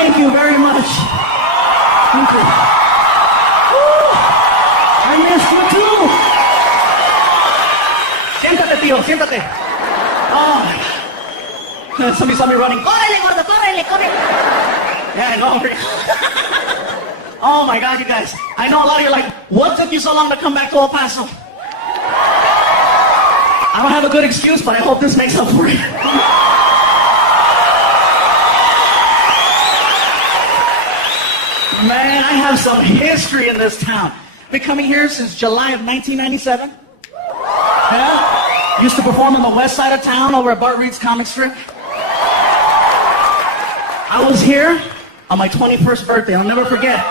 Thank you very much. Thank you. Woo. I missed you too. Siéntate, tío, siéntate. Oh my God. Somebody saw me running. Córrele, gordo, córrele, córrele. Yeah, I know. Oh my God, you guys. I know a lot of you are like, what took you so long to come back to El Paso? I don't have a good excuse, but I hope this makes up for it. Man, I have some history in this town. Been coming here since July of 1997. Yeah. Used to perform on the west side of town over at Bart Reed's comic strip. I was here on my 21st birthday. I'll never forget it.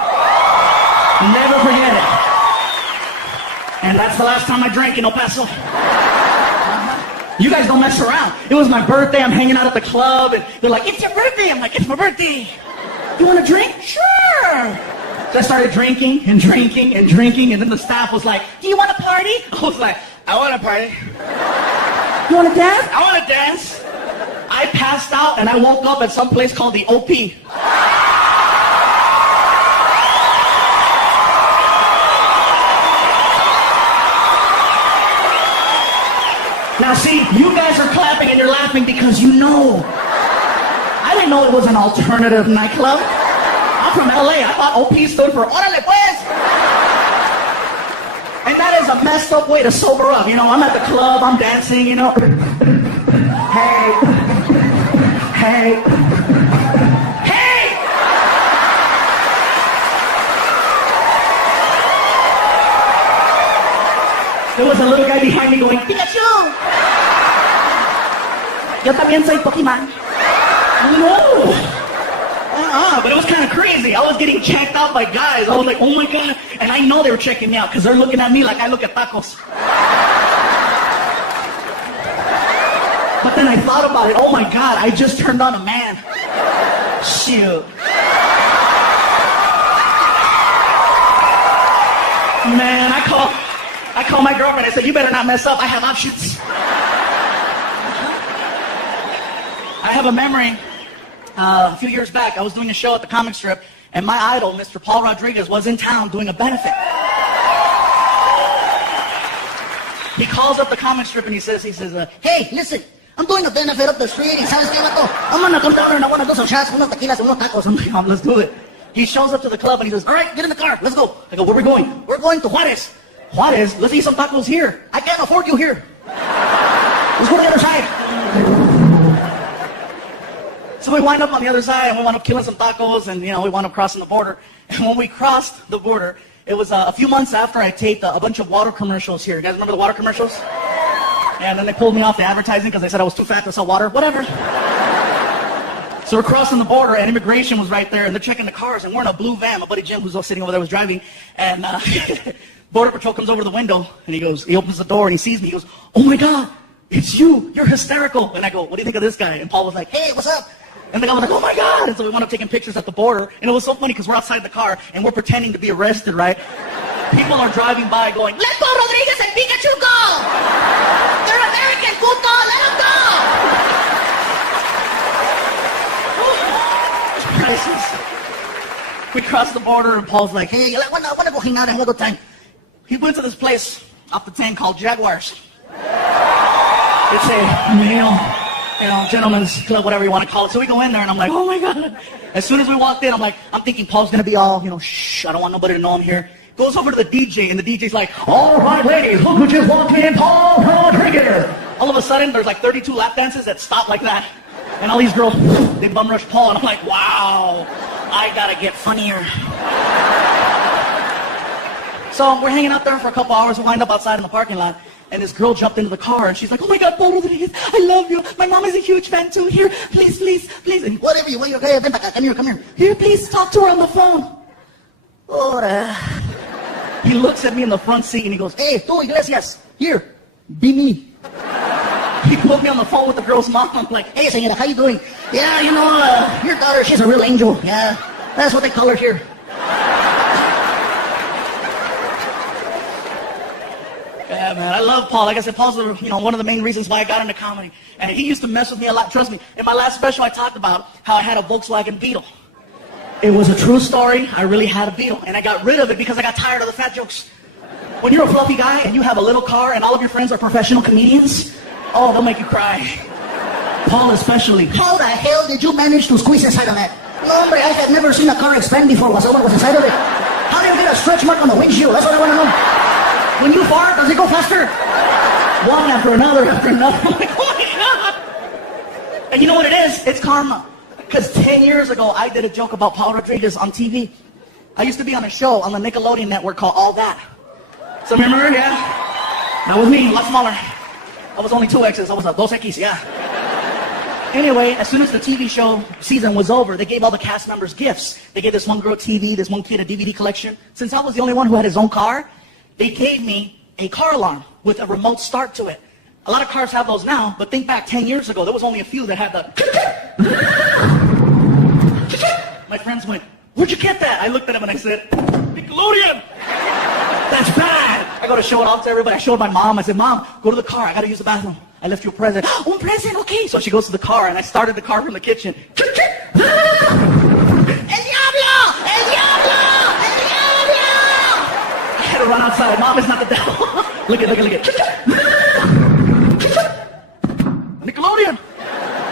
Never forget it. And that's the last time I drank in El Paso. You guys don't mess around. It was my birthday. I'm hanging out at the club, and they're like, "It's your birthday." I'm like, "It's my birthday. You want a drink?" "Sure." So I started drinking and drinking and drinking, and then the staff was like, "Do you want to party?" I was like, "I want to party." "You want to dance?" "I want to dance." I passed out, and I woke up at some place called the OP. Now see, you guys are clapping and you're laughing because you know. I didn't know it was an alternative nightclub. I'm from LA. I thought OP stood for Órale Pues. And that is a messed up way to sober up. You know, I'm at the club, I'm dancing, you know. Hey. Hey. Hey! There was a little guy behind me going, "Pikachu! Yo también soy Pokemon." No! But it was kind of crazy. I was getting checked out by guys. I was like, "Oh my God." And I know they were checking me out because they're looking at me like I look at tacos. But then I thought about it. Oh my God, I just turned on a man. Shoot. Man, I called my girlfriend. I said, "You better not mess up. I have options." I have a memory. A few years back, I was doing a show at the comic strip, and my idol, Mr. Paul Rodriguez, was in town doing a benefit. He calls up the comic strip and he says, "Hey, listen, I'm doing a benefit up the street, and ¿sabes qué, vato? I'm gonna come down there and I wanna do some shots, unos tequilas, unos tacos." I'm like, "Oh, let's do it." He shows up to the club and he says, "All right, get in the car, let's go." I go, "Where are we going?" "We're going to Juarez." "Juarez? Let's eat some tacos here." "I can't afford you here. Let's go to the other side." So we wind up on the other side, and we wound up killing some tacos, and you know, we wound up crossing the border. And when we crossed the border, it was a few months after I taped a bunch of water commercials here. You guys remember the water commercials? And then they pulled me off the advertising because they said I was too fat to sell water. Whatever. So we're crossing the border, and immigration was right there, and they're checking the cars, and we're in a blue van. My buddy Jim, who's sitting over there, was driving, and Border Patrol comes over to the window, and he opens the door, and he sees me. He goes, "Oh my God, it's you. You're hysterical." And I go, "What do you think of this guy?" And Paul was like, "Hey, what's up?" And the guy was like, "Oh my God." And so we wound up taking pictures at the border, and it was so funny because we're outside the car, and we're pretending to be arrested, right? People are driving by going, "Let Paul Rodriguez and Pikachu go! They're American, puto! Let them go!" Prices. We crossed the border, and Paul's like, "Hey, I wanna go hang out and have a good time." He went to this place off the 10 called Jaguars. It's a male, gentleman's club, whatever you want to call it. So we go in there, and I'm like, "Oh my God." As soon as we walked in, I'm thinking Paul's gonna be all, shh, I don't want nobody to know I'm here. Goes over to the DJ, and the DJ's like, "All right, ladies, look who just walked in, Paul Rodriguez." All of a sudden, there's like 32 lap dances that stop like that. And all these girls, they bum rush Paul, and I'm like, "Wow, I gotta get funnier." So we're hanging out there for a couple hours. We wind up outside in the parking lot, and this girl jumped into the car, and she's like, "Oh my God, Paul Rodriguez, I love you. My mom is a huge fan too. Here, please, please, please." And whatever you wait, okay, come here. "Here, please, talk to her on the phone." He looks at me in the front seat, and he goes, "Hey, tú, Iglesias, here, be me." He put me on the phone with the girl's mom. I'm like, "Hey, señora, how you doing?" "Yeah, your daughter, she's a real angel. Yeah, that's what they call her here." Yeah, man, I love Paul. Like I said, Paul's one of the main reasons why I got into comedy. And he used to mess with me a lot. Trust me, in my last special, I talked about how I had a Volkswagen Beetle. It was a true story. I really had a beetle, and I got rid of it because I got tired of the fat jokes. When you're a fluffy guy and you have a little car and all of your friends are professional comedians, oh, they'll make you cry. Paul especially. How the hell did you manage to squeeze inside of that? No, hombre, I have never seen a car expand before while someone was inside of it. How do you get a stretch mark on the windshield? That's what I want to know. When you fart, does it go faster? One after another after another. I'm like, oh my God. And you know what it is? It's karma. Because 10 years ago, I did a joke about Paul Rodriguez on TV. I used to be on a show on the Nickelodeon network called All That. So remember, yeah? That was me, a lot smaller. I was only 2X's, I was a 2X, yeah. Anyway, as soon as the TV show season was over, they gave all the cast members gifts. They gave this one girl a TV, this one kid a DVD collection. Since I was the only one who had his own car, they gave me a car alarm with a remote start to it. A lot of cars have those now, but think back 10 years ago, there was only a few that had the... My friends went, where'd you get that? I looked at him and I said, Nickelodeon! That's bad! I go to show it off to everybody. I showed my mom. I said, Mom, go to the car. I gotta use the bathroom. I left you a present. Oh, a present, okay. So she goes to the car and I started the car from the kitchen. El diablo! El diablo! El diablo! I had to run outside. Mom, it's not the devil. Look at. Nickelodeon!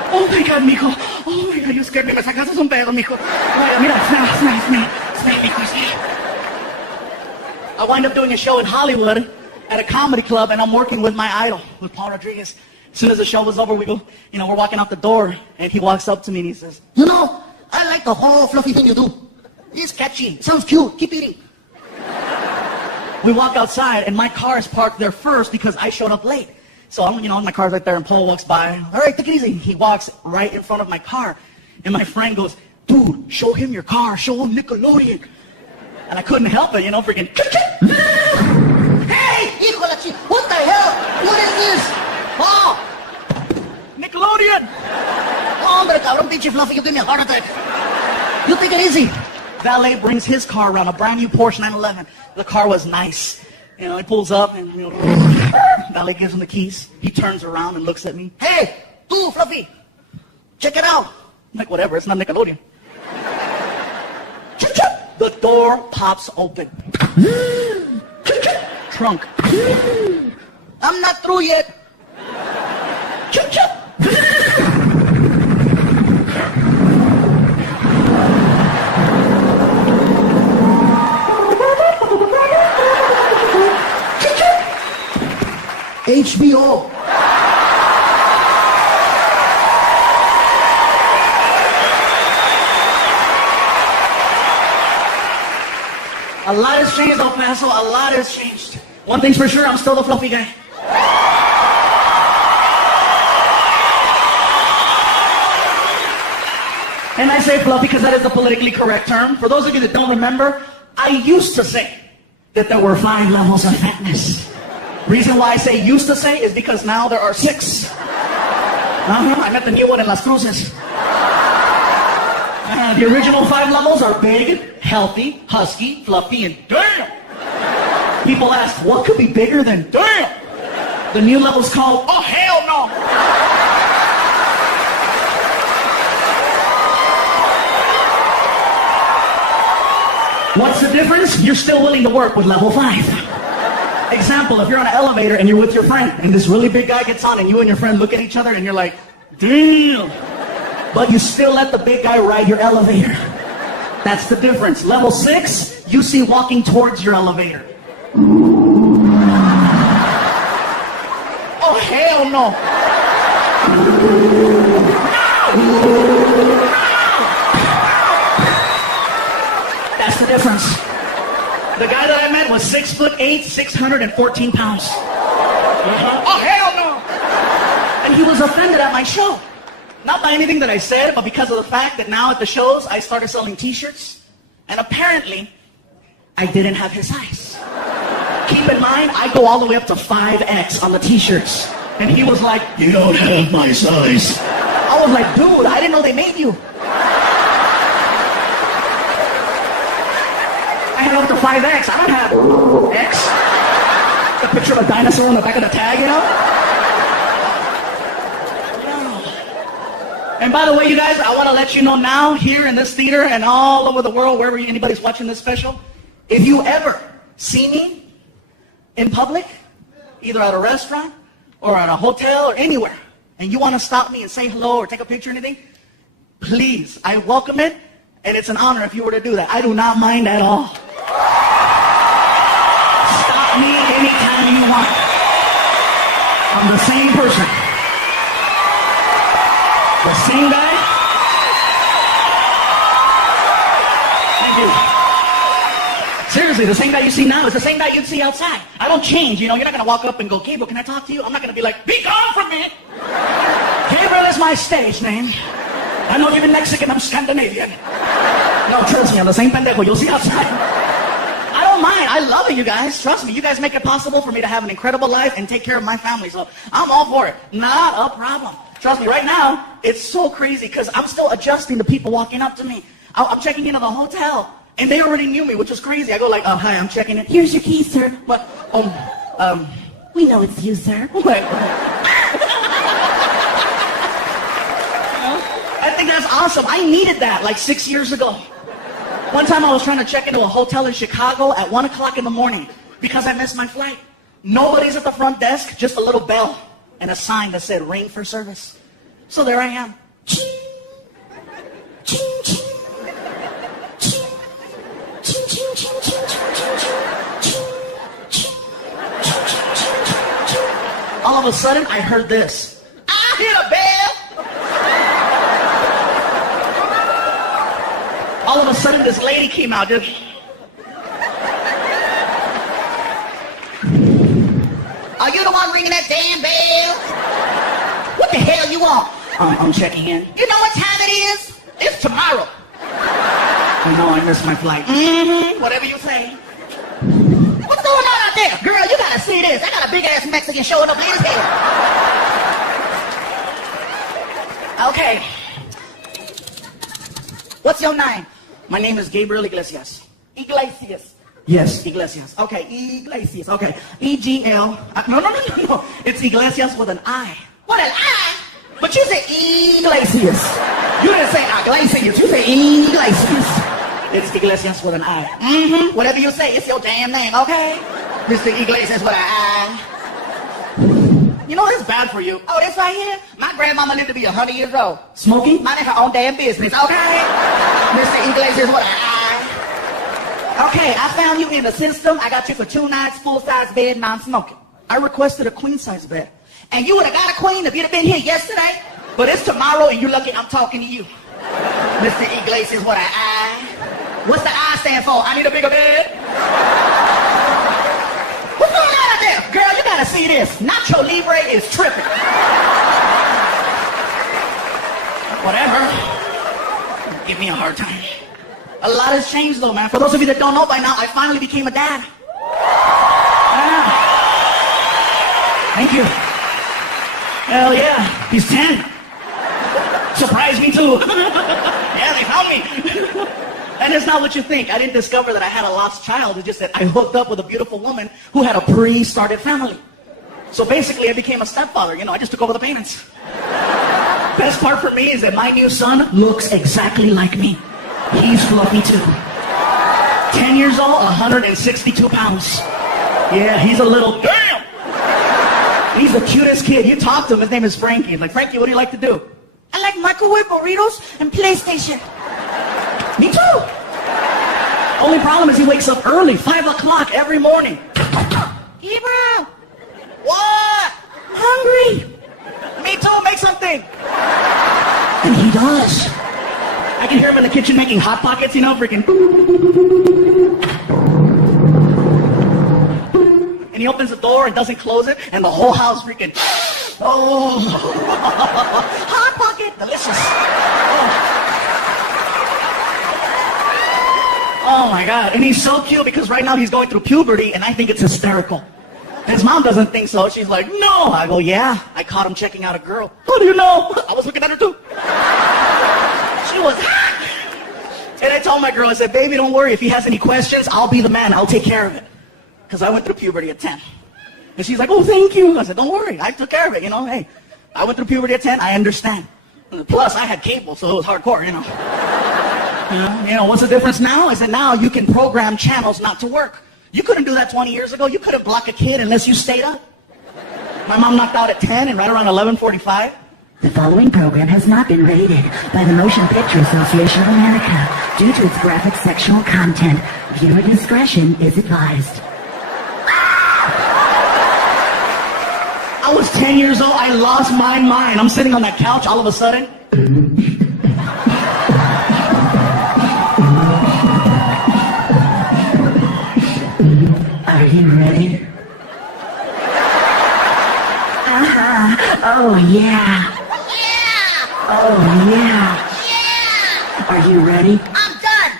Oh my God, mijo. Oh my God, you scared me. Me sacaste un pedo, mijo. Mira, smell, mijo. I wind up doing a show in Hollywood at a comedy club, and I'm working with my idol, with Paul Rodriguez. As soon as the show was over, we're walking out the door, and he walks up to me and he says, you know, I like the whole fluffy thing you do. It's catchy. It sounds cute. Keep eating. We walk outside, and my car is parked there first because I showed up late. So, my car's right there, and Paul walks by. All right, take it easy. He walks right in front of my car, and my friend goes, dude, show him your car. Show him Nickelodeon. And I couldn't help it, freaking... Hey! Hijo de la chi... What the hell? What is this? Oh! Nickelodeon! Oh, hombre, cabrón, pinche fluffy, you give me a heart attack. You take it easy. Valet brings his car around, a brand new Porsche 911. The car was nice. He pulls up and, Valet gives him the keys. He turns around and looks at me. Hey, tú, Fluffy, check it out. I'm like, whatever, it's not Nickelodeon. The door pops open. Trunk. I'm not through yet. HBO. A lot has changed, El Paso. A lot has changed. One thing's for sure, I'm still the fluffy guy. And I say fluffy because that is the politically correct term. For those of you that don't remember, I used to say that there were 5 levels of fatness. Reason why I say used to say is because now there are 6. I met the new one in Las Cruces. The original 5 levels are big, healthy, husky, fluffy, and damn! People ask, what could be bigger than damn? The new level's called, oh hell no! What's the difference? You're still willing to work with level 5. Example, if you're on an elevator and you're with your friend, and this really big guy gets on, and you and your friend look at each other, and you're like, damn! But you still let the big guy ride your elevator. That's the difference. Level 6, you see walking towards your elevator. Oh, hell no. That's the difference. The guy that I met was 6'8", 614 pounds. Oh, hell no. And he was offended at my show. Not by anything that I said, but because of the fact that now at the shows, I started selling t-shirts. And apparently, I didn't have his size. Keep in mind, I go all the way up to 5X on the t-shirts. And he was like, you don't have my size. I was like, dude, I didn't know they made you. I have up to 5X. I don't have X. The picture of a dinosaur on the back of the tag, And by the way, you guys, I want to let you know now, here in this theater and all over the world, wherever anybody's watching this special, if you ever see me in public, either at a restaurant or at a hotel or anywhere, and you want to stop me and say hello or take a picture or anything, please, I welcome it, and it's an honor if you were to do that. I do not mind at all. Stop me anytime you want. I'm the same person. The same guy. Thank you. Seriously, the same guy you see now is the same guy you'd see outside. I don't change, you know. You're not going to walk up and go, Gabriel, can I talk to you? I'm not going to be like, be gone from me. Gabriel is my stage name. I know you're Mexican, I'm Scandinavian. No, trust me, I'm the same pendejo you'll see outside. I don't mind. I love it, you guys. Trust me. You guys make it possible for me to have an incredible life and take care of my family. So I'm all for it. Not a problem. Trust me, right now, it's so crazy because I'm still adjusting to people walking up to me. I'm checking into the hotel, and they already knew me, which was crazy. I go like, hi, I'm checking in. Here's your key, sir. But, We know it's you, sir. wait. I think that's awesome. I needed that like 6 years ago. One time I was trying to check into a hotel in Chicago at 1 o'clock in the morning because I missed my flight. Nobody's at the front desk, just a little bell and a sign that said ring for service. So there I am. Ching, ching, ching. Ching, ching, ching, ching, ching, ching, ching, ching, ching, ching. All of a sudden, I heard this. I hit a bell. All of a sudden, this lady came out. Just, Are you the one ringing that damn bell? What the hell you want? I'm checking in. You know what time it is? It's tomorrow. I know I missed my flight. Whatever you say. What's going on out there? Girl, you gotta see this. I got a big ass Mexican showing up late as hell. Okay. What's your name? My name is Gabriel Iglesias. Iglesias. Yes, Iglesias. Okay, Iglesias. Okay, E-G-L. No. It's Iglesias with an I. What an I? But you said Iglesias. You didn't say Iglesias. You said Iglesias. It's Iglesias with an I. Whatever you say, it's your damn name, okay? Mr. Iglesias with an I. You know, that's bad for you. Oh, this right here? My grandmama lived to be 100 years old. Smoking? Minding her own damn business, okay? Mr. Iglesias with an I. Okay, I found you in the system. I got you for 2 nights, full-size bed, non-smoking. I requested a queen-size bed. And you would have got a queen if you'd have been here yesterday. But it's tomorrow, and you're lucky I'm talking to you. Mr. Iglesias with an I. What's the I stand for? I need a bigger bed. What's going on out there? Girl, you gotta see this. Nacho Libre is tripping. Whatever. Give me a hard time. A lot has changed though, man. For those of you that don't know by now, I finally became a dad. Yeah. Thank you. Hell yeah. He's 10. Surprised me too. Yeah, they found me. And it's not what you think. I didn't discover that I had a lost child. It's just that I hooked up with a beautiful woman who had a pre-started family. So basically, I became a stepfather. You know, I just took over the payments. Best part for me is that my new son looks exactly like me. He's fluffy too. 10 years old, 162 pounds. Yeah, he's a little, damn! He's the cutest kid. You talk to him, his name is Frankie. He's like, Frankie, what do you like to do? I like microwave burritos and PlayStation. Me too. Only problem is he wakes up early, 5 o'clock every morning. Gabriel, What? hungry. Me too, make something. And he does. I can hear him in the kitchen making Hot Pockets, you know, freaking. And he opens the door and doesn't close it, and the whole house freaking. Oh. Hot Pocket, delicious. Oh my God, and he's so cute because right now he's going through puberty, and I think it's hysterical. His mom doesn't think so. She's like, no. I go, yeah, I caught him checking out a girl. How do you know? I was looking at her too. She was hot. And I told my girl, I said, baby, don't worry. If he has any questions, I'll be the man. I'll take care of it. Because I went through puberty at 10. And she's like, oh, thank you. I said, don't worry. I took care of it. You know, hey, I went through puberty at 10. I understand. Plus, I had cable, so it was hardcore, You know, what's the difference now? Is that now you can program channels not to work. You couldn't do that 20 years ago. You couldn't block a kid unless you stayed up. My mom knocked out at 10 and right around 11:45. The following program has not been rated by the Motion Picture Association of America due to its graphic sexual content. Viewer discretion is advised. I was 10 years old. I lost my mind. I'm sitting on that couch all of a sudden. Are you ready? Oh, yeah. Oh, yeah. Are you ready? I'm done.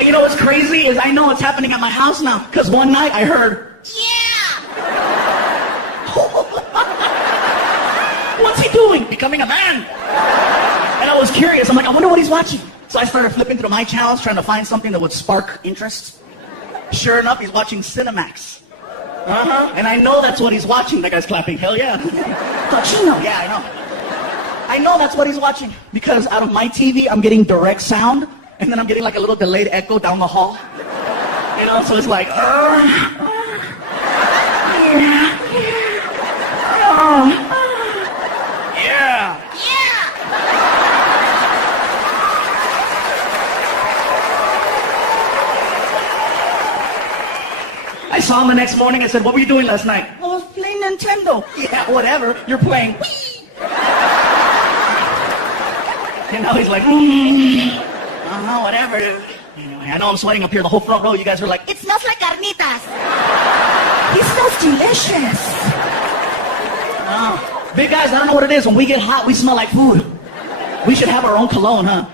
You know what's crazy is I know what's happening at my house now. Because one night I heard, Yeah. what's he doing? Becoming a man. And I was curious. I'm like, I wonder what he's watching. So I started flipping through my channels, trying to find something that would spark interest. Sure enough, he's watching Cinemax. And I know that's what he's watching. That guy's clapping. Hell yeah. Cochino. Yeah, I know. I know that's what he's watching. Because out of my TV, I'm getting direct sound. And then I'm getting like a little delayed echo down the hall. You know, so it's like, yeah. I saw him the next morning. I said, what were you doing last night? I was playing Nintendo. Yeah, whatever. You're playing. And now he's like, whatever. Anyway, I know I'm sweating up here the whole front row. You guys are like, It smells like carnitas. It smells delicious. big guys, I don't know what it is. When we get hot, we smell like food. We should have our own cologne, huh?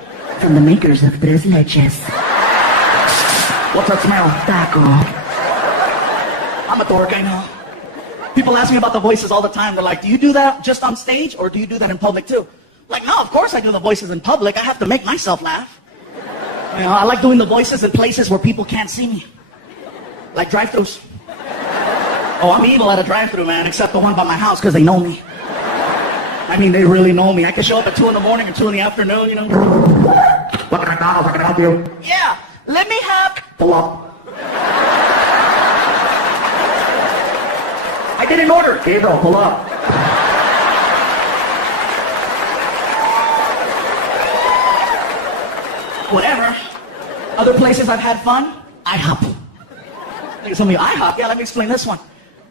From the makers of Tres Leches. What's that smell? Taco. I'm a dork, I know. People ask me about the voices all the time. They're like, do you do that just on stage or do you do that in public too? Like, no, of course I do the voices in public. I have to make myself laugh. You know, I like doing the voices in places where people can't see me. Like drive-thrus. Oh, I'm evil at a drive-thru, man, except the one by my house because they know me. I mean, they really know me. I can show up at 2 in the morning or 2 in the afternoon, you know. What can I do? How can I help you? Yeah, let me have... Pull up. I didn't order. Gabriel, pull up. Whatever. Other places I've had fun, IHOP. Like some of you, IHOP? Yeah, let me explain this one.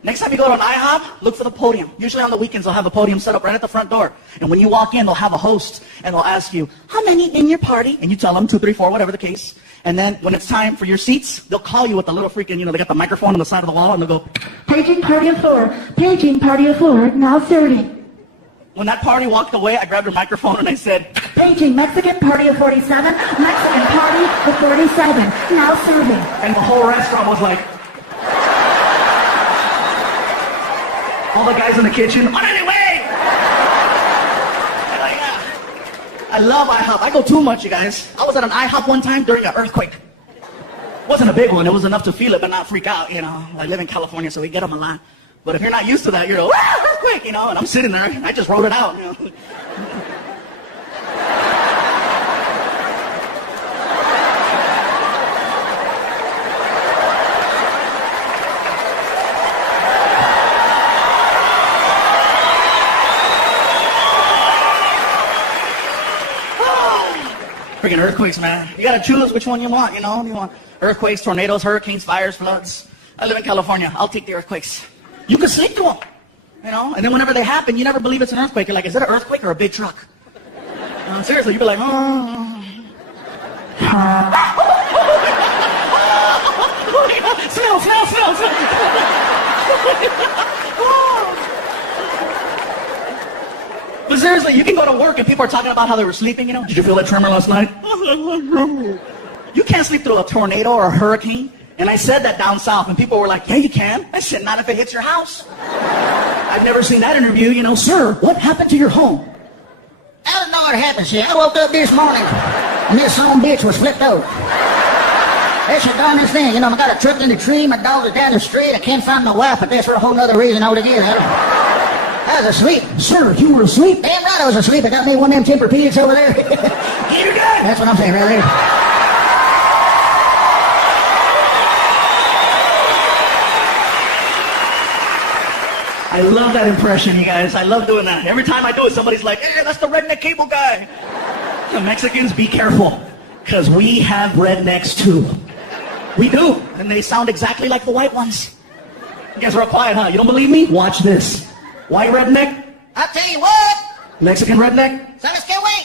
Next time you go to an IHOP, look for the podium. Usually on the weekends, they'll have a podium set up right at the front door. And when you walk in, they'll have a host, and they'll ask you, how many in your party? And you tell them 2, 3, 4, whatever the case. And then when it's time for your seats, they'll call you with the little freaking, you know, they got the microphone on the side of the wall, and they'll go, Paging party of 4. Paging party of 4. Now serving. when that party walked away, I grabbed her microphone and I said, Paging Mexican party of 47. Mexican party of 47. Now serving. and the whole restaurant was like, all the guys in the kitchen, on anyway! I love IHOP. I go too much, you guys. I was at an IHOP one time during an earthquake. Wasn't a big one. It was enough to feel it, but not freak out, you know. I live in California, so we get them a lot. But if you're not used to that, you're like, earthquake, you know, and I'm sitting there. I just wrote it out, you know. Freaking earthquakes, man. You gotta choose which one you want, you know? You want earthquakes, tornadoes, hurricanes, fires, floods. I live in California. I'll take the earthquakes. You can sleep through them, you know? And then whenever they happen, you never believe it's an earthquake. You're like, is it an earthquake or a big truck? Seriously, you'd be like, smell. But seriously, you can go to work and people are talking about how they were sleeping, you know? Did you feel that tremor last night? You can't sleep through a tornado or a hurricane. And I said that down south, and people were like, yeah, you can. I said, not if it hits your house. I've never seen that interview, you know. Sir, what happened to your home? I don't know what happened, see. I woke up this morning and this son of a bitch was flipped over. It's a darnest thing. You know, I got a tripped in the tree, my dogs are down the street, I can't find my wife, but that's for a whole nother reason altogether. I was asleep. Sir, you were asleep? Damn right I was asleep. I got me one of them Tempur-Pedics over there. Get her good. That's what I'm saying, right there. I love that impression, you guys. I love doing that. Every time I do it, somebody's like, hey, that's the redneck cable guy. The Mexicans, be careful, because we have rednecks too. We do, and they sound exactly like the white ones. You guys are all quiet, huh? You don't believe me? Watch this. White redneck, I'll tell you what. Mexican redneck. Sabes que, güey?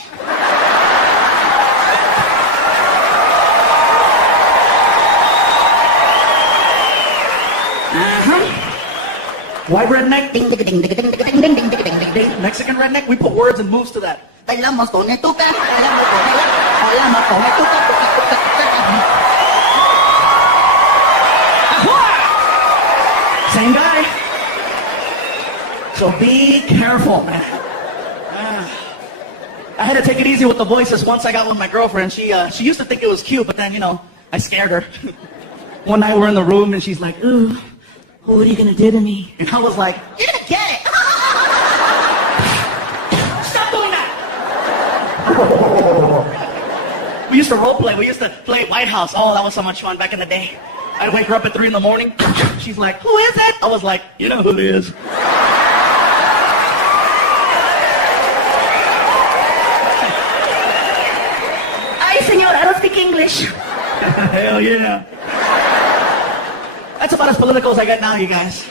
White redneck, Ding, ding, ding, ding, ding, ding, ding, ding, ding, ding, ding, ding. Mexican redneck, we put words and moves to that. Bailamos con el tuca, bailamos con el, bailamos con el tuca, tuca, tuca, tuca. Same guy. So be careful, man. I had to take it easy with the voices once I got with my girlfriend. She used to think it was cute, but then, you know, I scared her. One night we're in the room and she's like, ooh, what are you gonna do to me? And I was like, You're gonna get it. stop doing that! We used to role play. We used to play White House. Oh, that was so much fun back in the day. I'd wake her up at 3 in the morning. She's like, who is it? I was like, you know who it is. Ay, señor, I don't speak English. Hell yeah. That's about as political as I get now, you guys.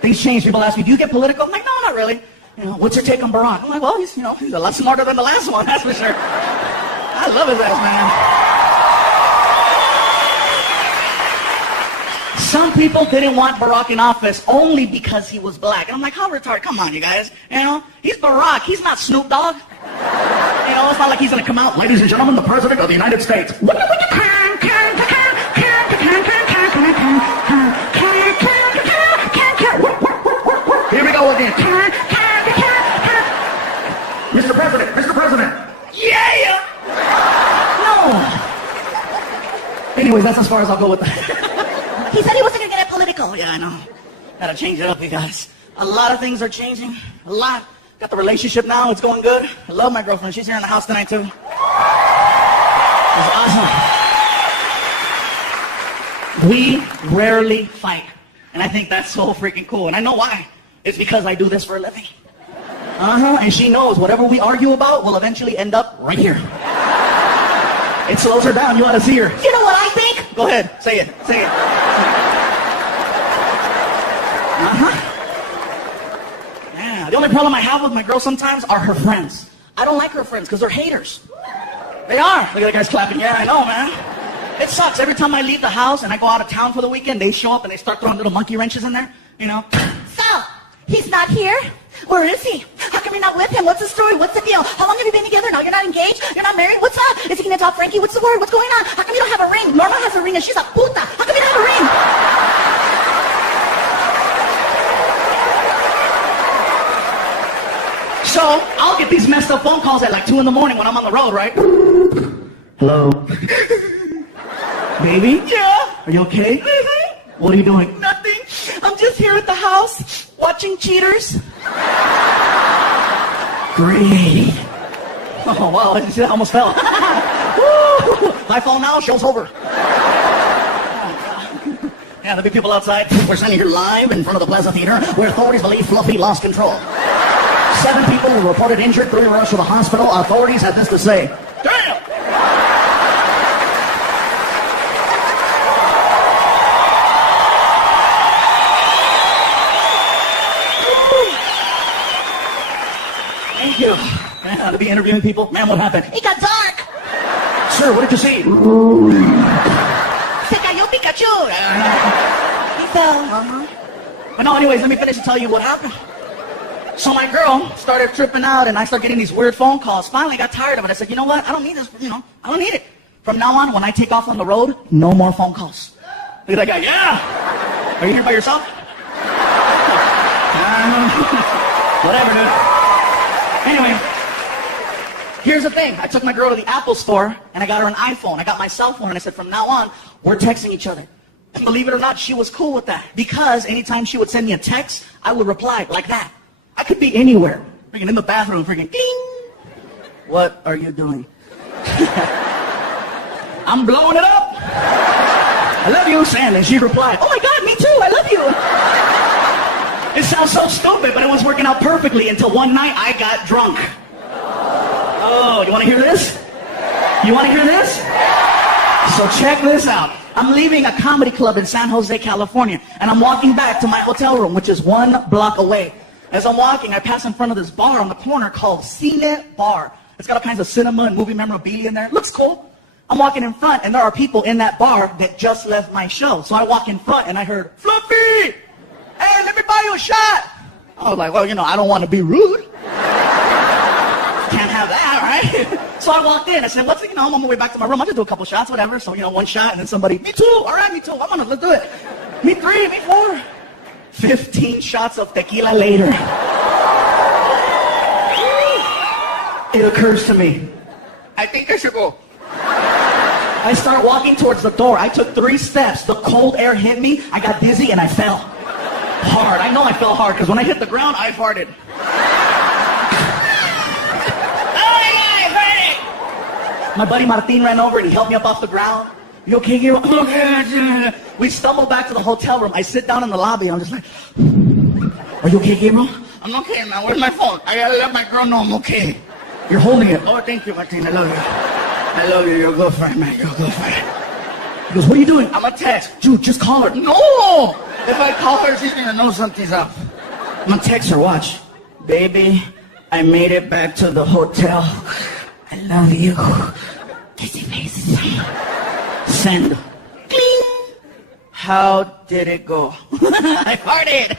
Things change. People ask me, do you get political? I'm like, no, not really. You know, what's your take on Barack? I'm like, well, he's a lot smarter than the last one, that's for sure. I love his ass, man. Some people didn't want Barack in office only because he was black. And I'm like, how retarded? Come on, you guys. You know, he's Barack. He's not Snoop Dogg. You know, it's not like he's going to come out, ladies and gentlemen, the President of the United States. Here we go again. Mr. President, Mr. President. Yeah! No. Anyways, that's as far as I'll go with that. He said he wasn't gonna get political. Oh, yeah, I know. Gotta change it up, you guys. A lot of things are changing. A lot. Got the relationship now. It's going good. I love my girlfriend. She's here in the house tonight, too. It's awesome. We rarely fight. And I think that's so freaking cool. And I know why. It's because I do this for a living. And she knows whatever we argue about will eventually end up right here. It slows her down. You ought to see her. You know what I think? Go ahead. Say it. Say it. Yeah. The only problem I have with my girl sometimes are her friends. I don't like her friends because they're haters. They are. Look at that guy's clapping. Yeah, I know, man. It sucks. Every time I leave the house and I go out of town for the weekend, they show up and they start throwing little monkey wrenches in there. You know? So, he's not here? Where is he? How come you're not with him? What's the story? What's the deal? How long have you been together now? You're not engaged? You're not married? What's up? Is he gonna talk Frankie? What's the word? What's going on? How come you don't have a ring? Norma has a ring and she's a puta. How come you don't have a ring? So, I'll get these messed up phone calls at like 2 in the morning when I'm on the road, right? Hello? Baby? Yeah. Are you okay? Mm-hmm. What are you doing? Nothing. I'm just here at the house watching Cheaters. Great. Oh, wow. I almost fell. Woo! My phone now, show's over. Yeah, there'll be people outside. We're standing here live in front of the Plaza Theater where authorities believe Fluffy lost control. 7 people were reported injured, 3 were rushed to the hospital. Authorities had this to say. Damn! Thank you. Man, to be interviewing people. Man, what happened? It got dark. Sir, what did you see? Se cayó Pikachu. He fell. But no, anyways, let me finish and tell you what happened. So my girl started tripping out and I started getting these weird phone calls. Finally got tired of it. I said, you know what? I don't need this, I don't need it. From now on, when I take off on the road, no more phone calls. Look at that guy. Yeah! Are you here by yourself? Whatever, dude. Anyway, Here's the thing. I took my girl to the Apple store, and I got her an iPhone. I got my cell phone, and I said, from now on, we're texting each other. And believe it or not, she was cool with that. Because anytime she would send me a text, I would reply like that. I could be anywhere. Freaking in the bathroom, freaking ding. What are you doing? I'm blowing it up. I love you, Sam. And she replied, oh my God, me too, I love you. It sounds so stupid, but it was working out perfectly until one night I got drunk. Oh, you want to hear this? You want to hear this? So check this out. I'm leaving a comedy club in San Jose, California, and I'm walking back to my hotel room, which is 1 block away. As I'm walking, I pass in front of this bar on the corner called Cine Bar. It's got all kinds of cinema and movie memorabilia in there. Looks cool. I'm walking in front, and there are people in that bar that just left my show. So I walk in front, and I heard, Fluffy! Hey, let me buy you a shot! I was like, well, you know, I don't want to be rude. Can't have that, right? So I walked in. I said, what's it? You know, I'm on my way back to my room. I'll just do a couple shots, whatever. So, you know, 1 shot, and then somebody, me too. All right, me too. Let's do it. Me 3, me 4. 15 shots of tequila later. It occurs to me, I think I should go. I start walking towards the door. I took 3 steps. The cold air hit me. I got dizzy and I fell. Hard. I know I fell hard because when I hit the ground, I farted. My buddy Martin ran over and he helped me up off the ground. You okay, Gabriel? Okay. We stumbled back to the hotel room. I sit down in the lobby and I'm just like, are you okay, Gabriel? I'm okay, man. Where's my phone? I gotta let my girl know I'm okay. You're holding it. Oh, thank you, Martin. I love you. I love you. You're a good friend, man. You're a good friend. He goes, what are you doing? I'm gonna text. Dude, just call her. No! If I call her, she's gonna know something's up. I'm gonna text her. Watch. Baby, I made it back to the hotel. I love you. Kissy face. Send. Cling. How did it go? I farted.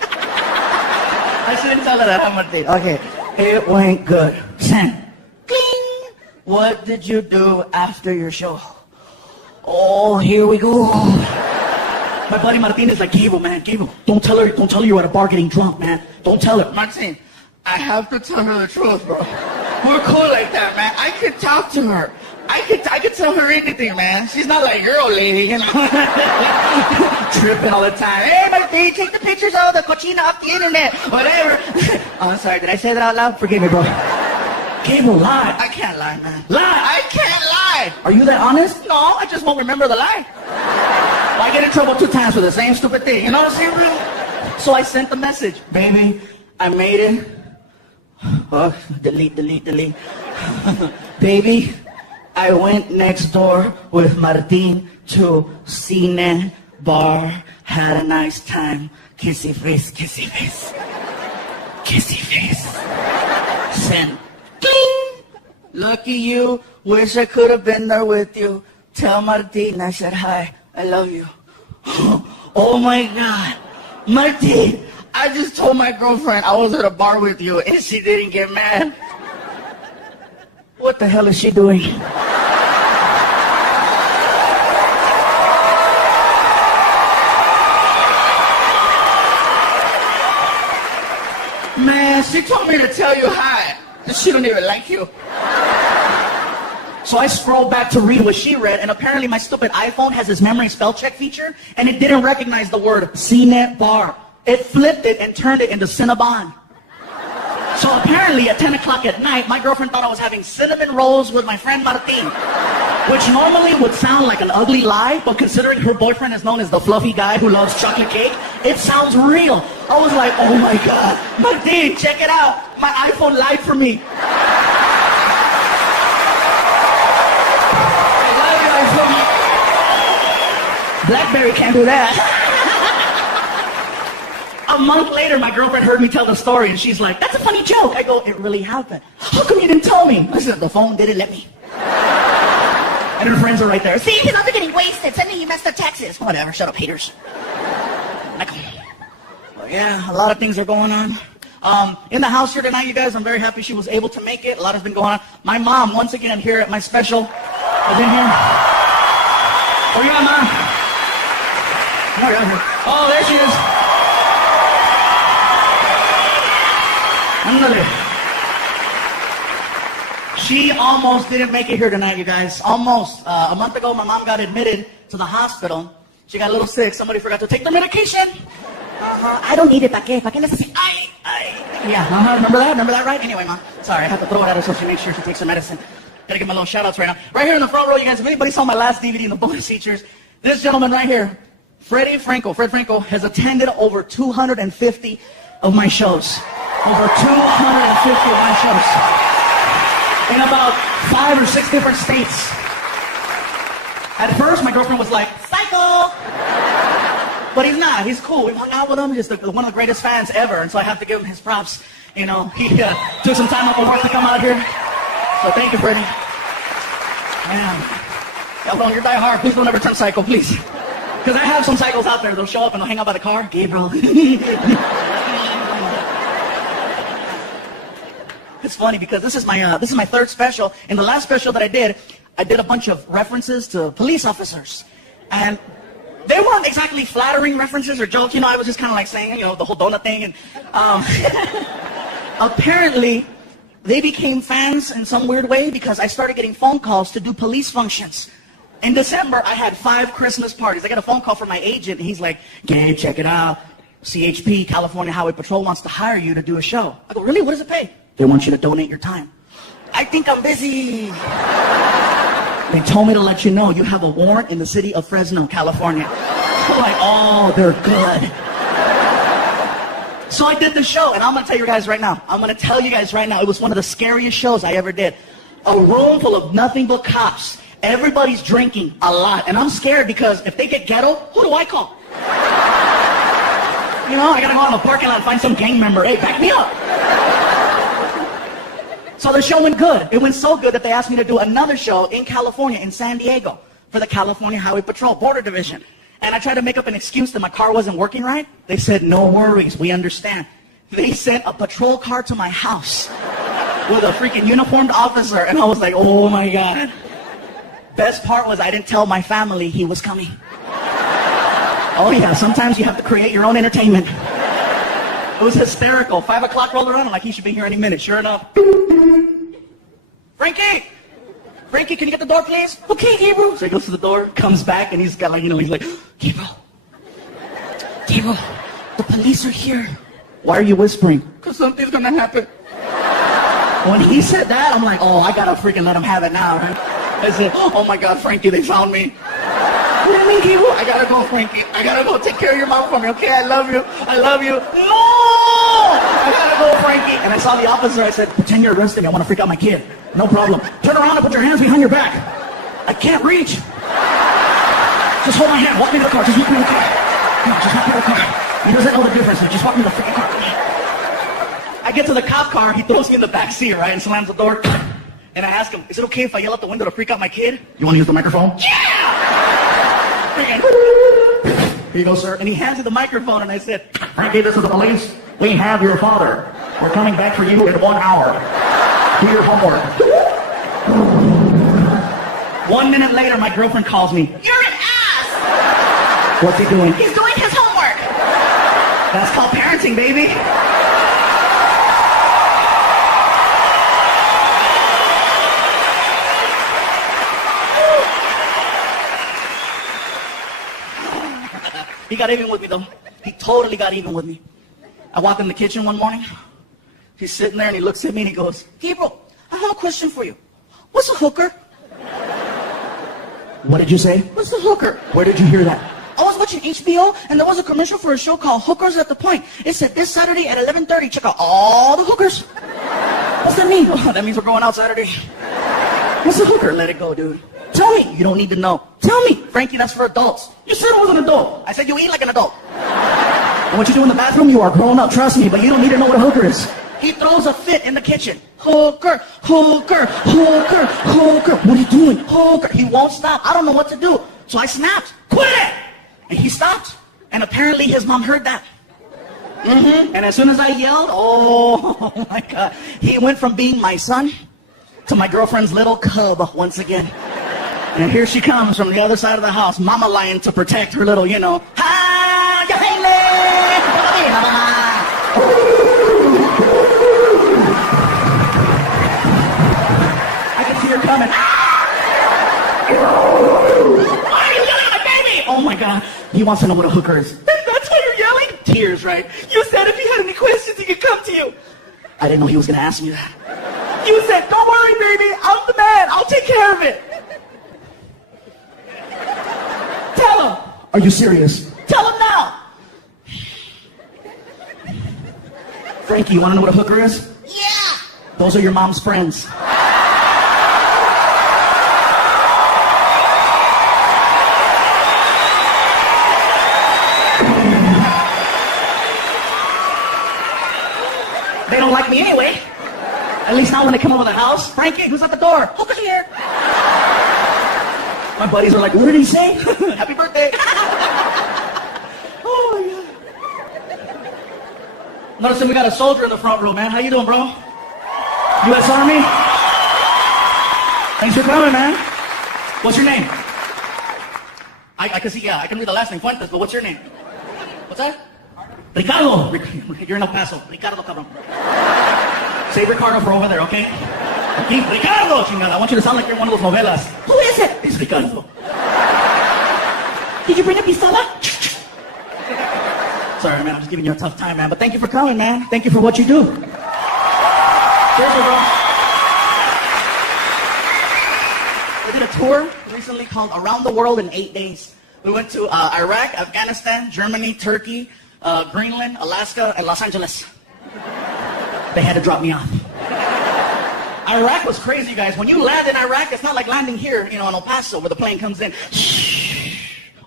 I shouldn't tell her that, Martin. Okay. It went good. Send. Cling. What did you do after your show? Oh, here we go. My buddy Martin is like, Gabriel, man, Gabriel, don't tell her you're at a bar getting drunk, man. Don't tell her. Martin, I have to tell her the truth, bro. We're cool like that, man. I could talk to her. I could tell her anything, man. She's not like your old lady, you know. Tripping all the time. Hey, Martin, take the pictures of the cochina off the internet. Whatever. Oh, I'm sorry. Did I say that out loud? Forgive me, bro. Gabriel, lie. I can't lie, man. Lie. I can't lie. Are you that honest? No, I just won't remember the lie. Well, I get in trouble 2 times for the same stupid thing. You know what I'm saying, bro? So I sent the message. Baby, I made it. Oh, delete. Baby, I went next door with Martin to Cine Bar. Had a nice time. Kissy face, kissy face. Kissy face. Send. Cling. Lucky you. Wish I could have been there with you. Tell Martin I said hi. I love you. Oh my God. Martin, I just told my girlfriend I was at a bar with you and she didn't get mad. What the hell is she doing? Man, she told me to tell you hi. She don't even like you. So I scrolled back to read what she read, and apparently my stupid iPhone has this memory spell check feature, and it didn't recognize the word Cine Bar. It flipped it and turned it into Cinnabon. So apparently at 10 o'clock at night, my girlfriend thought I was having cinnamon rolls with my friend Martin, which normally would sound like an ugly lie, but considering her boyfriend is known as the fluffy guy who loves chocolate cake, it sounds real. I was like, oh my God, Martin, check it out. My iPhone lied for me. BlackBerry can't do that. A month later, my girlfriend heard me tell the story, and she's like, that's a funny joke. I go, it really happened. How come you didn't tell me? I said, the phone didn't let me. And her friends are right there. See, he's also getting wasted, sending you messed up texts. Whatever, shut up, haters. Well, yeah, a lot of things are going on. In the house here tonight, you guys, I'm very happy she was able to make it. A lot has been going on. My mom, once again, here at my special, is in here. Where you at, Mom? Oh, there she is. Ándale. She almost didn't make it here tonight, you guys. Almost. A month ago, my mom got admitted to the hospital. She got a little sick. Somebody forgot to take their medication. I don't need it. ¿Pa qué? ¿Pa qué necesito? Yeah, remember that? Remember that, right? Anyway, Mom, sorry, I have to throw it at her so she makes sure she takes her medicine. Gotta give my little shout-outs right now. Right here in the front row, you guys, if anybody saw my last DVD in the bonus features, this gentleman right here, Fred Franco, has attended over 250 of my shows. Over 250 of my shows. In about 5 or 6 different states. At first, my girlfriend was like, psycho! But he's not. He's cool. We've hung out with him. He's one of the greatest fans ever. And so I have to give him his props. You know, he took some time off of work to come out here. So thank you, Freddie. Man. Y'all you're die hard. Please don't ever turn psycho, please. Because I have some psychos out there. They'll show up and they'll hang out by the car. Gabriel. It's funny because this is my third special. In the last special that I did a bunch of references to police officers. And they weren't exactly flattering references or jokes. You know, I was just kind of like saying, you know, the whole donut thing. And apparently, they became fans in some weird way because I started getting phone calls to do police functions. In December, I had 5 Christmas parties. I got a phone call from my agent, and he's like, "Gabe, check it out. CHP, California Highway Patrol, wants to hire you to do a show." I go, "Really? What does it pay?" "They want you to donate your time." "I think I'm busy." "They told me to let you know you have a warrant in the city of Fresno, California." I'm like, "Oh, they're good." So I did the show, and I'm going to tell you guys right now. It was one of the scariest shows I ever did. A room full of nothing but cops. Everybody's drinking a lot, and I'm scared because if they get ghetto, who do I call? You know, I got to go out in the parking lot and find some gang member. "Hey, back me up." So the show went good. It went so good that they asked me to do another show in California, in San Diego, for the California Highway Patrol Border Division. And I tried to make up an excuse that my car wasn't working right. They said, "No worries, we understand." They sent a patrol car to my house with a freaking uniformed officer. And I was like, oh my God. Best part was I didn't tell my family he was coming. Oh yeah, sometimes you have to create your own entertainment. It was hysterical. 5 o'clock rolled around. I'm like, he should be here any minute. Sure enough. Frankie! Frankie, can you get the door, please? Okay, Gabriel. So he goes to the door, comes back, and he's got like, you know, he's like, Gabriel, the police are here. Why are you whispering? Because something's going to happen. When he said that, I'm like, oh, I got to freaking let him have it now, right? I said, oh my God, Frankie, they found me. What do you mean, Gabriel? I got to go, Frankie. I got to go take care of your mom for me, okay? I love you. I love you. No! I got to go, Frankie. And I saw the officer. I said, pretend you're arresting me. I want to freak out my kid. No problem. Turn around and put your hands behind your back. I can't reach. Just hold my hand. Walk me to the car. Just walk me to the car. No, just walk me to the car. He doesn't know the difference. So just walk me to the freaking car. I get to the cop car. He throws me in the back seat, right, and slams the door. And I ask him, is it okay if I yell out the window to freak out my kid? You want to use the microphone? Yeah! Here you go, sir. And he hands me the microphone, and I said, Frankie, this is the police. We have your father. We're coming back for you in 1 hour. Do your homework. 1 minute later, my girlfriend calls me. You're an ass! What's he doing? He's doing his homework. That's called parenting, baby. He got even with me, though. He totally got even with me. I walked in the kitchen one morning. He's sitting there, and he looks at me, and he goes, Gabriel, I have a question for you. What's a hooker? What did you say? What's a hooker? Where did you hear that? I was watching HBO, and there was a commercial for a show called Hookers at the Point. It said, this Saturday at 11:30, check out all the hookers. What's that mean? Oh, that means we're going out Saturday. What's a hooker? Let it go, dude. Tell me. You don't need to know. Tell me. Frankie, that's for adults. You said I was an adult. I said you eat like an adult. And what you do in the bathroom, you are grown up, trust me, but you don't need to know what a hooker is. He throws a fit in the kitchen. Hooker, hooker, hooker, hooker. What are you doing? Hooker. He won't stop. I don't know what to do. So I snapped. Quit it! And he stopped. And apparently his mom heard that. And as soon as I yelled, oh my God, he went from being my son to my girlfriend's little cub once again. And here she comes from the other side of the house, mama lion to protect her little, you know. Ha! Ya He wants to know what a hooker is. That's why you're yelling? Tears, right? You said if he had any questions, he could come to you. I didn't know he was going to ask me that. You said, don't worry, baby. I'm the man. I'll take care of it. Tell him. Are you serious? Tell him now. Frankie, you want to know what a hooker is? Yeah. Those are your mom's friends. They don't like me anyway. At least not when they come over the house. Frankie, who's at the door? Hooker's here. My buddies are like, what did he say? Happy birthday. Oh my God. Noticing we got a soldier in the front row, man. How you doing, bro? U.S. Army? Thanks for coming, man. What's your name? I can see, yeah, I can read the last name, Fuentes, but what's your name? What's that? Ricardo. You're in El Paso. Ricardo, cabrón. Say Ricardo for over there, okay? Okay, Ricardo, chingada. I want you to sound like you're in one of those novelas. Who is it? It's Ricardo. Did you bring a pistola? Sorry, man, I'm just giving you a tough time, man. But thank you for coming, man. Thank you for what you do. Seriously, bro. We did a tour recently called Around the World in 8 Days. We went to Iraq, Afghanistan, Germany, Turkey, Greenland, Alaska, and Los Angeles. They had to drop me off. Iraq was crazy, guys. When you land in Iraq, it's not like landing here, you know, in El Paso, where the plane comes in.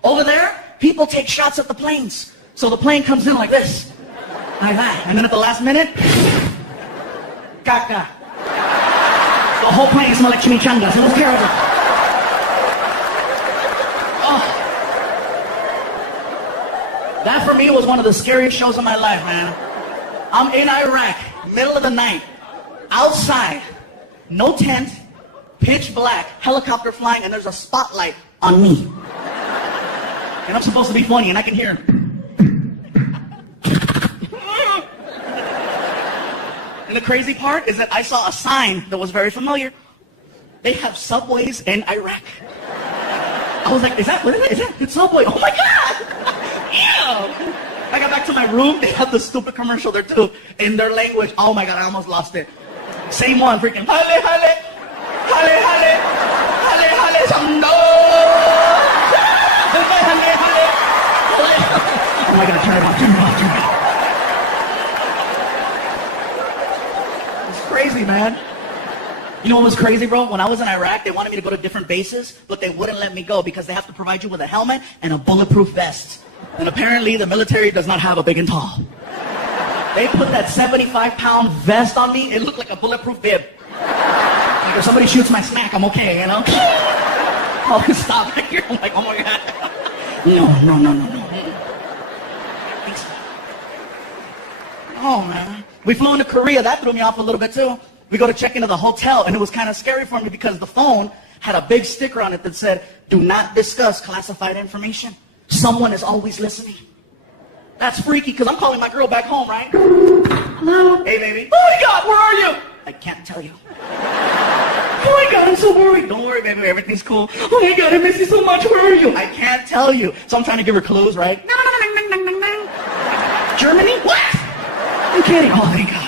Over there, people take shots at the planes. So the plane comes in like this. Like that. And then at the last minute, caca. The whole plane smelled like chimichangas. It was terrible. Oh. That for me was one of the scariest shows of my life, man. I'm in Iraq, middle of the night, outside, no tent, pitch black, helicopter flying, and there's a spotlight on me. And I'm supposed to be funny, and I can hear him. And the crazy part is that I saw a sign that was very familiar. They have subways in Iraq. I was like, is that it's Subway? Oh my God! Ew! I got back to my room, they had the stupid commercial there too, in their language. Oh my God, I almost lost it. Same one, freaking, hale, hale, hale, hale, hale, hale, sando. Hale, hale, hale. Oh my God, turn it off, turn it off, turn it off. It's crazy, man. You know what was crazy, bro? When I was in Iraq, they wanted me to go to different bases, but they wouldn't let me go because they have to provide you with a helmet and a bulletproof vest. And apparently the military does not have a big and tall. They put that 75-pound vest on me, it looked like a bulletproof bib. Like if somebody shoots my snack, I'm okay, you know? I'll stop right here. I'm like, oh my God. No. Oh man. We flew into Korea, that threw me off a little bit too. We go to check into the hotel, and it was kind of scary for me because the phone had a big sticker on it that said, do not discuss classified information. Someone is always listening. That's freaky, because I'm calling my girl back home, right? Hello? Hey, baby. Oh my God, where are you? I can't tell you. Oh my God, I'm so worried. Don't worry, baby, everything's cool. Oh my God, I miss you so much. Where are you? I can't tell you. So I'm trying to give her clues, right? Germany? What? I'm kidding. Oh, thank God.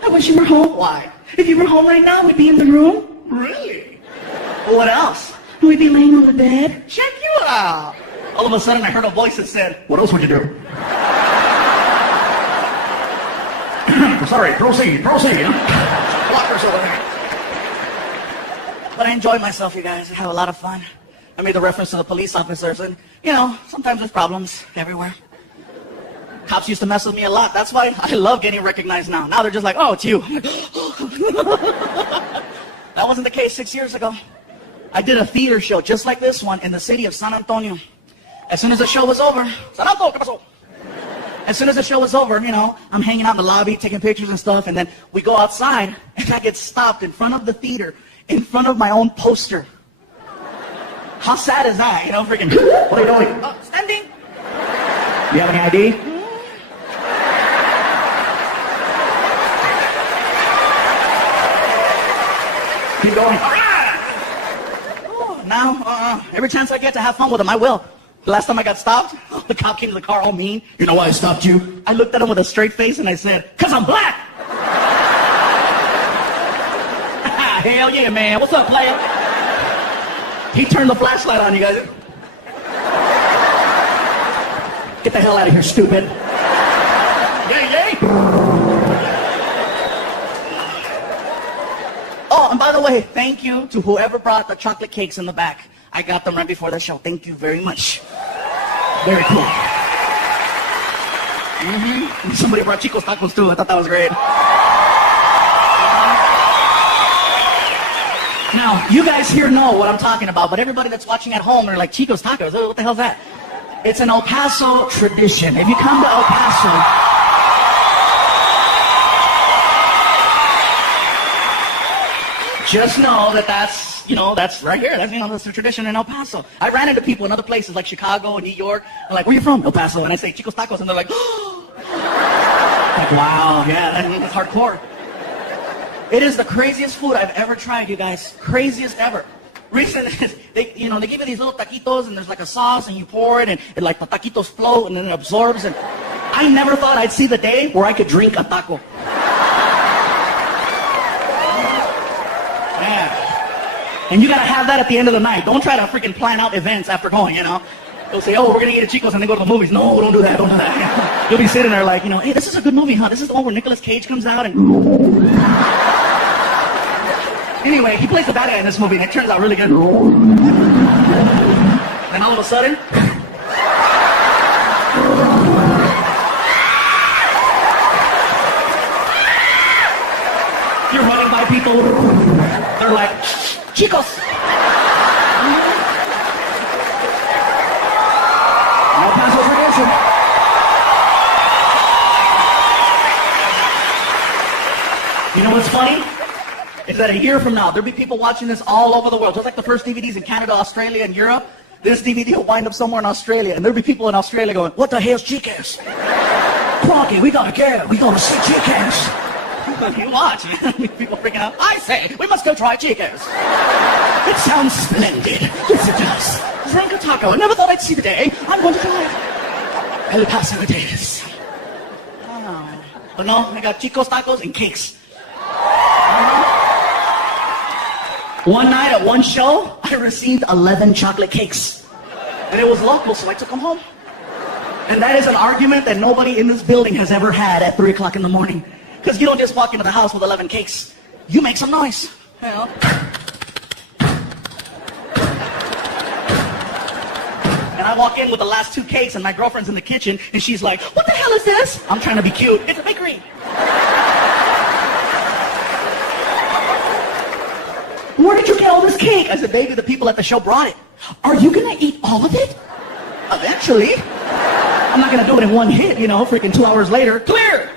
I wish you were home. Why? If you were home right now, we'd be in the room. Really? Well, what else? We'd be laying on the bed. Check you out. All of a sudden, I heard a voice that said, what else would you do? Sorry, proceed. Blockers over there. But I enjoyed myself, you guys. I had a lot of fun. I made the reference to the police officers, and, you know, sometimes there's problems everywhere. Cops used to mess with me a lot. That's why I love getting recognized now. Now they're just like, oh, it's you. That wasn't the case 6 years ago. I did a theater show just like this one in the city of San Antonio. As soon as the show was over, as soon as the show was over, you know, I'm hanging out in the lobby, taking pictures and stuff, and then we go outside, and I get stopped in front of the theater, in front of my own poster. How sad is that? You know, freaking, what are you doing? Oh, standing. Do you have any ID? Keep going. All right. Oh, now, every chance I get to have fun with them, I will. The last time I got stopped, the cop came to the car all mean. You know why I stopped you? I looked at him with a straight face and I said, 'cause I'm black. Hell yeah, man. What's up, player? He turned the flashlight on, you guys. Get the hell out of here, stupid. Yay, yay. Oh, and by the way, thank you to whoever brought the chocolate cakes in the back. I got them right before the show. Thank you very much. Very cool. Somebody brought Chico's tacos too. I thought that was great. Now, you guys here know what I'm talking about, but everybody that's watching at home, they're like, Chico's tacos, what the hell's that? It's an El Paso tradition. If you come to El Paso, just know that that's right here. That's the tradition in El Paso. I ran into people in other places like Chicago and New York. They're like, where you from? El Paso. And I say, Chico's Tacos. And they're like, oh. Like, wow, yeah, that's hardcore. It is the craziest food I've ever tried, you guys. Craziest ever. Reason is, they give you these little taquitos and there's like a sauce and you pour it and like the taquitos float and then it absorbs. And I never thought I'd see the day where I could drink a taco. And you gotta have that at the end of the night. Don't try to freaking plan out events after going, They'll say, oh, we're gonna eat at Chico's and then go to the movies. No, don't do that, don't do that. You'll be sitting there like, hey, this is a good movie, huh? This is the one where Nicolas Cage comes out and... Anyway, he plays the bad guy in this movie and it turns out really good. Then all of a sudden... You're running by people, they're like, Chicos! El Paso tradition. You know what's funny? Is that a year from now, there'll be people watching this all over the world. Just like the first DVDs in Canada, Australia, and Europe, this DVD will wind up somewhere in Australia, and there'll be people in Australia going, what the hell's Chicas? Crocky, we gotta see Chicas. You watch, man. People freaking out. I say, we must go try Chico's. It sounds splendid. Yes, it does. Drink a taco. I never thought I'd see the day. I'm going to try it. El Paso it is. Oh. But no, I got Chico's tacos and cakes. One night at one show, I received 11 chocolate cakes. And it was local, so I took them home. And that is an argument that nobody in this building has ever had at 3 o'clock in the morning. Because you don't just walk into the house with 11 cakes. You make some noise. And I walk in with the last 2 cakes and my girlfriend's in the kitchen and she's like, what the hell is this? I'm trying to be cute. It's a bakery. Where did you get all this cake? I said, baby, the people at the show brought it. Are you going to eat all of it? Eventually. I'm not going to do it in one hit, freaking 2 hours later. Clear!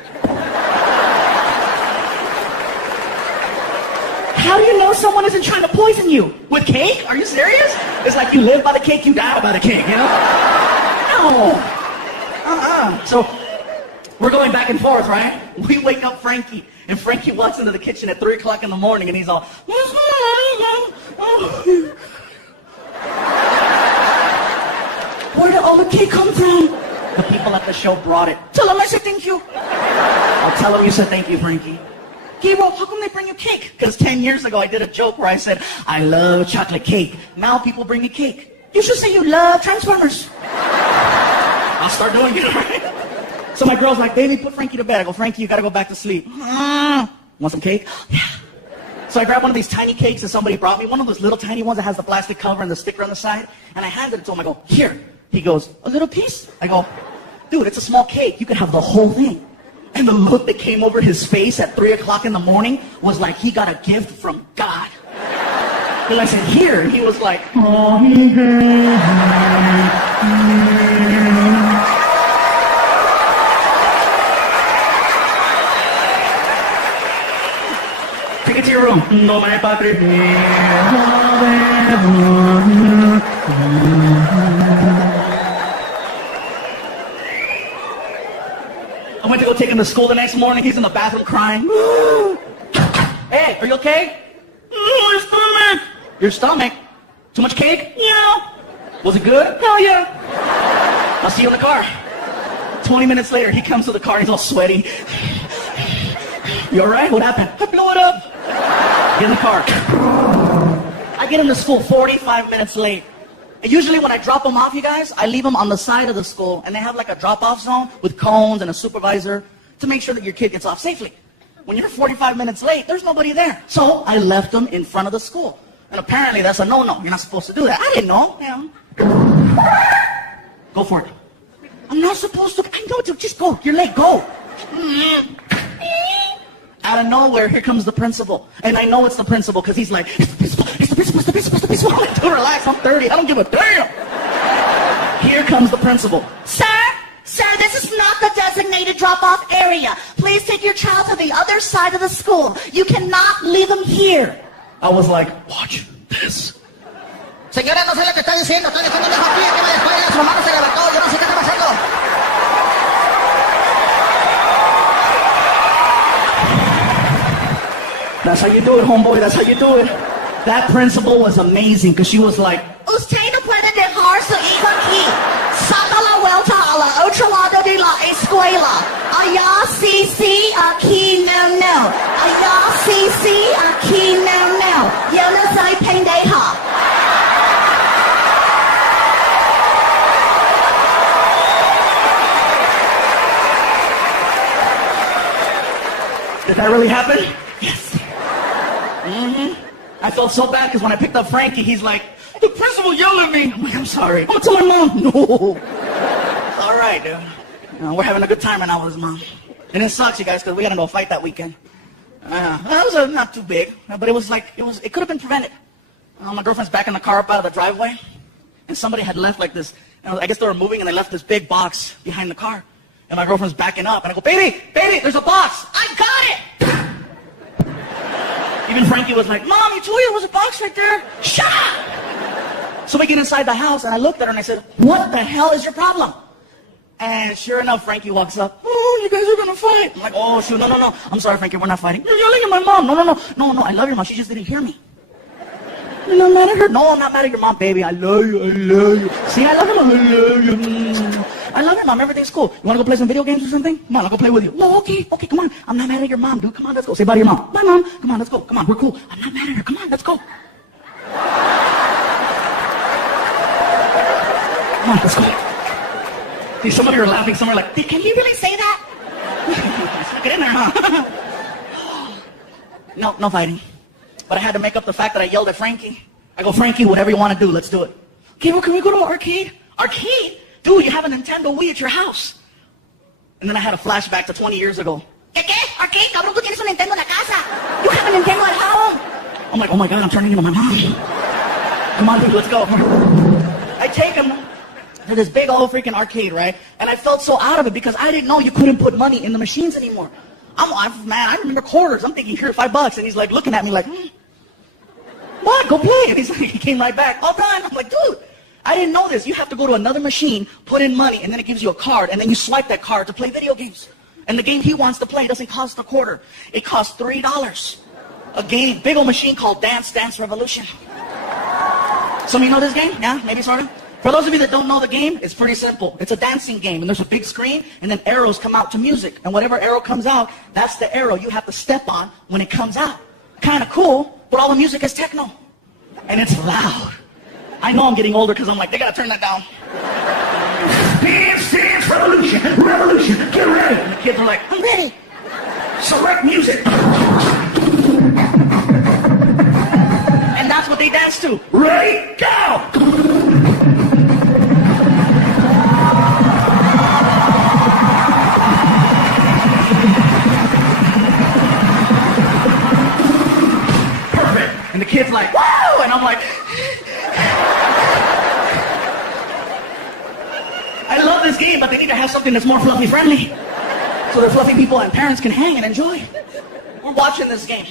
How do you know someone isn't trying to poison you? With cake? Are you serious? It's like you live by the cake, you die by the cake, No. So, we're going back and forth, right? We wake up Frankie, and Frankie walks into the kitchen at 3 o'clock in the morning, and he's all... Where did all the cake come from? The people at the show brought it. Tell them I said thank you. I'll tell them you said thank you, Frankie. Gabriel, how come they bring you cake? Because 10 years ago I did a joke where I said, I love chocolate cake. Now people bring me cake. You should say you love Transformers. I'll start doing it, right? So my girl's like, baby, put Frankie to bed. I go, Frankie, you gotta go back to sleep. Want some cake? Yeah. So I grabbed one of these tiny cakes that somebody brought me, one of those little tiny ones that has the plastic cover and the sticker on the side, and I handed it to him. I go, here. He goes, a little piece? I go, dude, it's a small cake. You can have the whole thing. And the look that came over his face at 3 o'clock in the morning was like he got a gift from God. And I said, here. And he was like, take it to your room. No, my padre. I went to go take him to school the next morning. He's in the bathroom crying. Hey, are you okay? My stomach. Your stomach? Too much cake? Yeah. Was it good? Hell yeah. I'll see you in the car. 20 minutes later, he comes to the car, he's all sweaty. You all right? What happened? I blew it up. Get in the car. I get him to school 45 minutes late. And usually when I drop him off, you guys, I leave him on the side of the school, and they have like a drop-off zone with cones and a supervisor to make sure that your kid gets off safely. When you're 45 minutes late, there's nobody there. So I left him in front of the school. And apparently that's a no-no. You're not supposed to do that. I didn't know. Go for it. I'm not supposed to. I know, dude. Just go. You're late. Go. Out of nowhere, here comes the principal. And I know it's the principal because he's like, it's the principal, it's the principal, it's the principal, it's the principal. I'm like, dude, relax. I'm 30. I don't give a damn. Here comes the principal. Sir, this is not the designated drop-off area. Please take your child to the other side of the school. You cannot leave him here. I was like, watch this. Señora, no sé lo que está diciendo. Está diciendo mi hijo aquí que me descuide. Su mamá no se levantó. Yo no sé qué está pasando. That's how you do it, homeboy. That's how you do it. That principal was amazing because she was like, Usted no puede dejar su hijo aquí. Saca la vuelta a la otro lado de la escuela. Allá sí, aquí no. Allá sí, aquí no. Yo no soy pendeja. did that really happen? Yes. I felt so bad because when I picked up Frankie, he's like, the principal yelled at me. I'm like, I'm sorry. I'm going to tell my mom. No. It's all right, dude. You know, we're having a good time right now with his mom. And it sucks, you guys, because we got into a fight that weekend. That was not too big, but it was like, it could have been prevented. My girlfriend's backing the car up out of the driveway, and somebody had left like this, I guess they were moving, and they left this big box behind the car. And my girlfriend's backing up, and I go, baby, there's a box. I got it. Even Frankie was like, Mom, you told you there was a box right there. Shut up. So we get inside the house, and I looked at her, and I said, what the hell is your problem? And sure enough, Frankie walks up. Oh, you guys are going to fight. I'm like, oh, shoot, no. I'm sorry, Frankie, we're not fighting. You're yelling at my mom. No, I love your mom. She just didn't hear me. You're not mad at her? No, I'm not mad at your mom, baby. I love you. See, I love your mom. I love you. I love your mom. Everything's cool. You want to go play some video games or something? Come on, I'll go play with you. No, okay, come on. I'm not mad at your mom, dude. Come on, let's go. Say bye to your mom. Bye, Mom. Come on, let's go. Come on, we're cool. I'm not mad at her. Come on, let's go. Come on, let's go. See, some of you are laughing. Some are like, can he really say that? Get in there, huh? No fighting. But I had to make up the fact that I yelled at Frankie. I go, Frankie, whatever you want to do, let's do it. Okay, well, can we go to an arcade? Arcade? Dude, you have a Nintendo Wii at your house. And then I had a flashback to 20 years ago. ¿Qué? Arcade? Cabrón, tú tienes un Nintendo en la casa. You have a Nintendo at home. I'm like, oh my God, I'm turning into my mom. Come on, dude, let's go. I take him to this big old freaking arcade, right? And I felt so out of it because I didn't know you couldn't put money in the machines anymore. Man, I remember quarters. I'm thinking, here, $5. And he's like looking at me like, what? Go play. And he came right back. All done. I'm like, dude, I didn't know this. You have to go to another machine, put in money, and then it gives you a card, and then you swipe that card to play video games. And the game he wants to play doesn't cost a quarter. It costs $3. A game, big old machine called Dance Revolution. Some of you know this game? Yeah, maybe sort of. For those of you that don't know the game, it's pretty simple. It's a dancing game, and there's a big screen, and then arrows come out to music. And whatever arrow comes out, that's the arrow you have to step on when it comes out. Kind of cool, but all the music is techno. And it's loud. I know I'm getting older because I'm like, they got to turn that down. Dance, revolution, get ready. And the kids are like, I'm ready. Select music. And that's what they dance to. Ready, go! And the kid's like, woo! And I'm like, I love this game, but they need to have something that's more fluffy friendly. So the fluffy people and parents can hang and enjoy. We're watching this game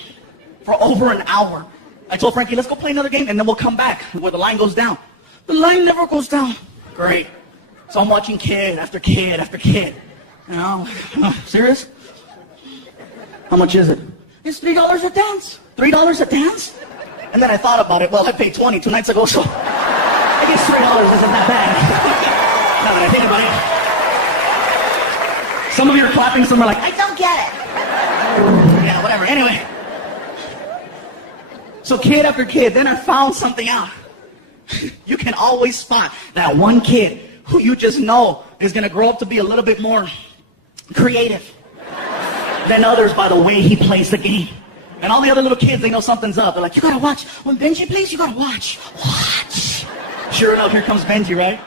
for over an hour. I told Frankie, let's go play another game, and then we'll come back where the line goes down. The line never goes down. Great. So I'm watching kid after kid after kid. You know, serious? How much is it? It's $3 a dance. $3 a dance? And then I thought about it. Well, I paid 20 2 nights ago, so I guess $3 isn't that bad. Now that I think about it. Some of you are clapping, some are like, I don't get it. yeah, whatever. Anyway. So kid after kid, then I found something out. You can always spot that one kid who you just know is going to grow up to be a little bit more creative than others by the way he plays the game. And all the other little kids, they know something's up. They're like, you got to watch. When Benji plays, you got to watch. Watch. Sure enough, here comes Benji, right?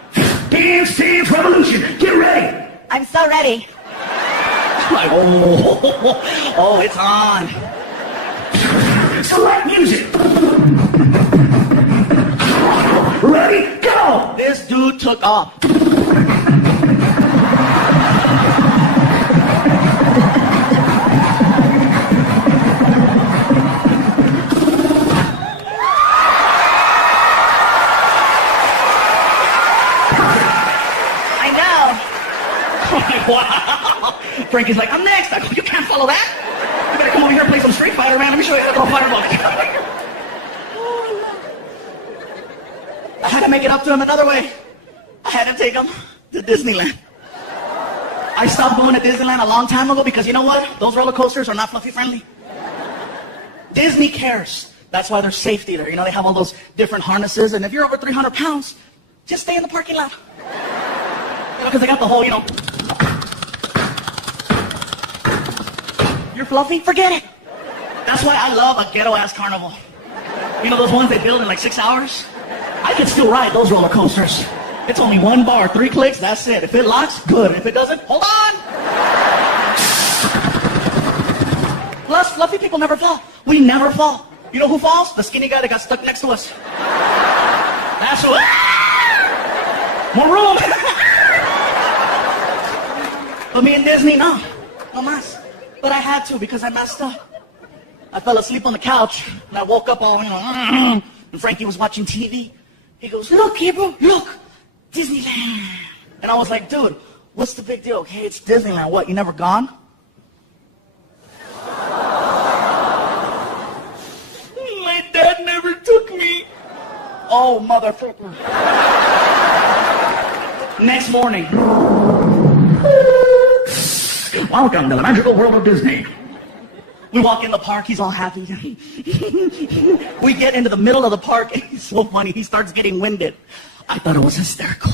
Dance Dance Revolution, get ready. I'm so ready. Like, oh, it's on. Select music. Ready, go. This dude took off. I know. Wow. Frankie's like, I'm next. I go, you can't follow that. You better come over here and play some Street Fighter, man. Let me show you how to throw a fireball. I had to make it up to him another way. I had to take him to Disneyland. I stopped going to Disneyland a long time ago because you know what? Those roller coasters are not fluffy friendly. Disney cares. That's why there's safety there. You know, they have all those different harnesses, and if you're over 300 pounds, just stay in the parking lot. You know, because they got the whole, you know. You're fluffy? Forget it. That's why I love a ghetto-ass carnival. You know those ones they build in like 6 hours? I can still ride those roller coasters. It's only one bar, 3 clicks, that's it. If it locks, good. If it doesn't, hold on. Plus, fluffy people never fall. We never fall. You know who falls? The skinny guy that got stuck next to us. That's who. More room. But me and Disney, no más. But I had to because I messed up. I fell asleep on the couch and I woke up all, you know, and Frankie was watching TV. He goes, look, Gabriel, look, Disneyland. And I was like, dude, what's the big deal? Okay, it's Disneyland. What, you never gone? My dad never took me. Oh, motherfucker. Next morning. Welcome to the magical world of Disney. We walk in the park, he's all happy. We get into the middle of the park, and he's so funny. He starts getting winded. I thought it was hysterical.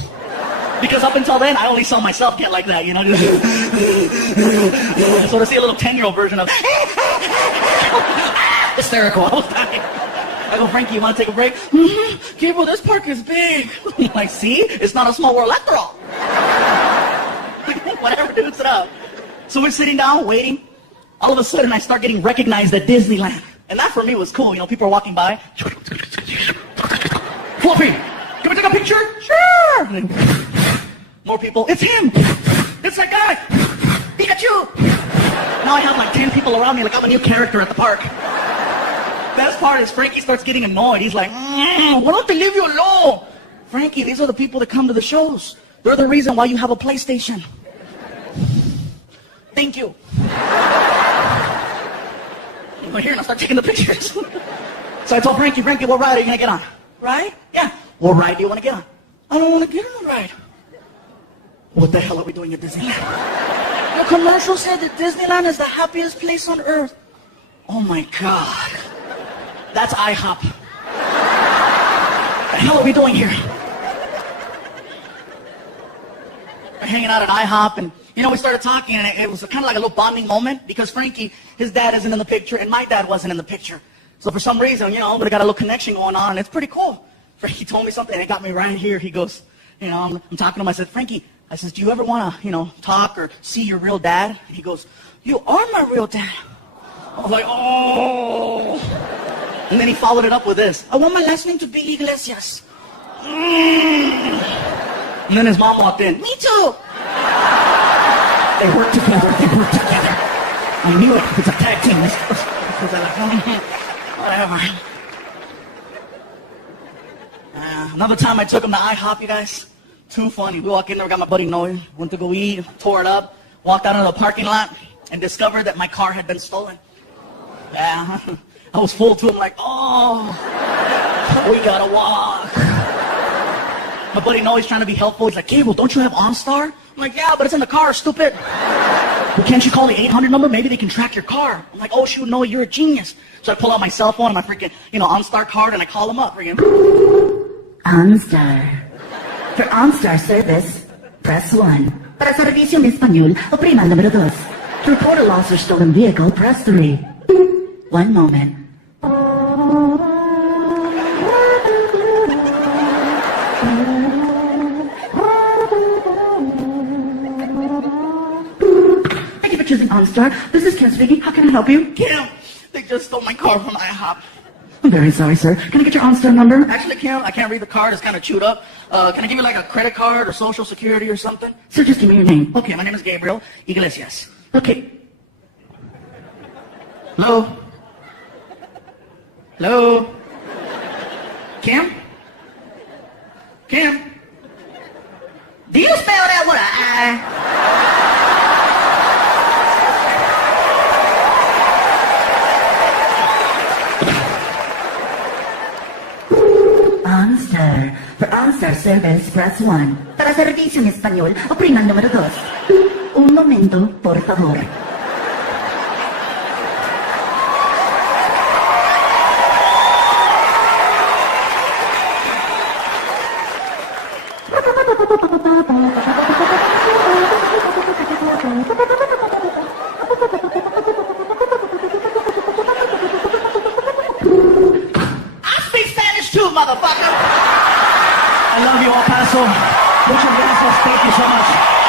Because up until then, I only saw myself get like that, you know? So to see a little 10-year-old version of hysterical, I was dying. I go, Frankie, you want to take a break? Gabriel, this park is big. I'm like, see? It's not a small world after all. Whatever, dude, sit up. So we're sitting down, waiting. All of a sudden, I start getting recognized at Disneyland. And that for me was cool. You know, people are walking by. Fluffy, can we take a picture? Sure. More people. It's him. It's that guy. Pikachu. Now I have like 10 people around me like I'm a new character at the park. Best part is Frankie starts getting annoyed. He's like, why don't they leave you alone? Frankie, these are the people that come to the shows. They're the reason why you have a PlayStation. Thank you. But here, and I start taking the pictures. So I told Frankie, what ride are you going to get on? Ride? Yeah. What ride do you want to get on? I don't want to get on a ride. What the hell are we doing at Disneyland? Your commercial said that Disneyland is the happiest place on earth. Oh my God. That's IHOP. What the hell are we doing here? We're hanging out at IHOP, and you know, we started talking, and it was kind of like a little bonding moment because Frankie, his dad isn't in the picture, and my dad wasn't in the picture. So for some reason, you know, we got a little connection going on, and it's pretty cool. Frankie told me something, and it got me right here. He goes, you know, I'm talking to him. I said, Frankie, I says, do you ever want to, you know, talk or see your real dad? And he goes, you are my real dad. I was like, oh. And then he followed it up with this. I want my last name to be Iglesias. And then his mom walked in. Me too. They work together. I knew it. It's a tag team. Whatever. Another time I took him to IHOP, you guys. Too funny. We walk in there, got my buddy Noe, went to go eat, tore it up, walked out into the parking lot, and discovered that my car had been stolen. Yeah. I was full to him like, oh, we gotta walk. My buddy Noah's trying to be helpful. He's like, Gabriel, don't you have OnStar? I'm like, yeah, but it's in the car, stupid. Well, can't you call the 800 number? Maybe they can track your car. I'm like, oh, shoot, Noah, you're a genius. So I pull out my cell phone and my freaking, OnStar card, and I call them up. Freaking. OnStar. For OnStar service, press 1. Para servicio en español, oprima el número 2. To report a lost or stolen vehicle, press 3. One moment. Thank you for choosing OnStar. This is Kim speaking. How can I help you? Kim, they just stole my car from IHOP. I'm very sorry, sir. Can I get your OnStar number? Actually, Kim, I can't read the card. It's kind of chewed up. Can I give you like a credit card or social security or something? Sir, just give me your name. Okay, my name is Gabriel Iglesias. Okay. Hello? Hello? Kim? Kim? Do you spell that with an I? OnStar. For OnStar service, press 1. Para servicio en español, oprima el número 2. Un momento, por favor. I speak Spanish too, motherfucker! I love you, El Paso. Muchas gracias. Thank you so much.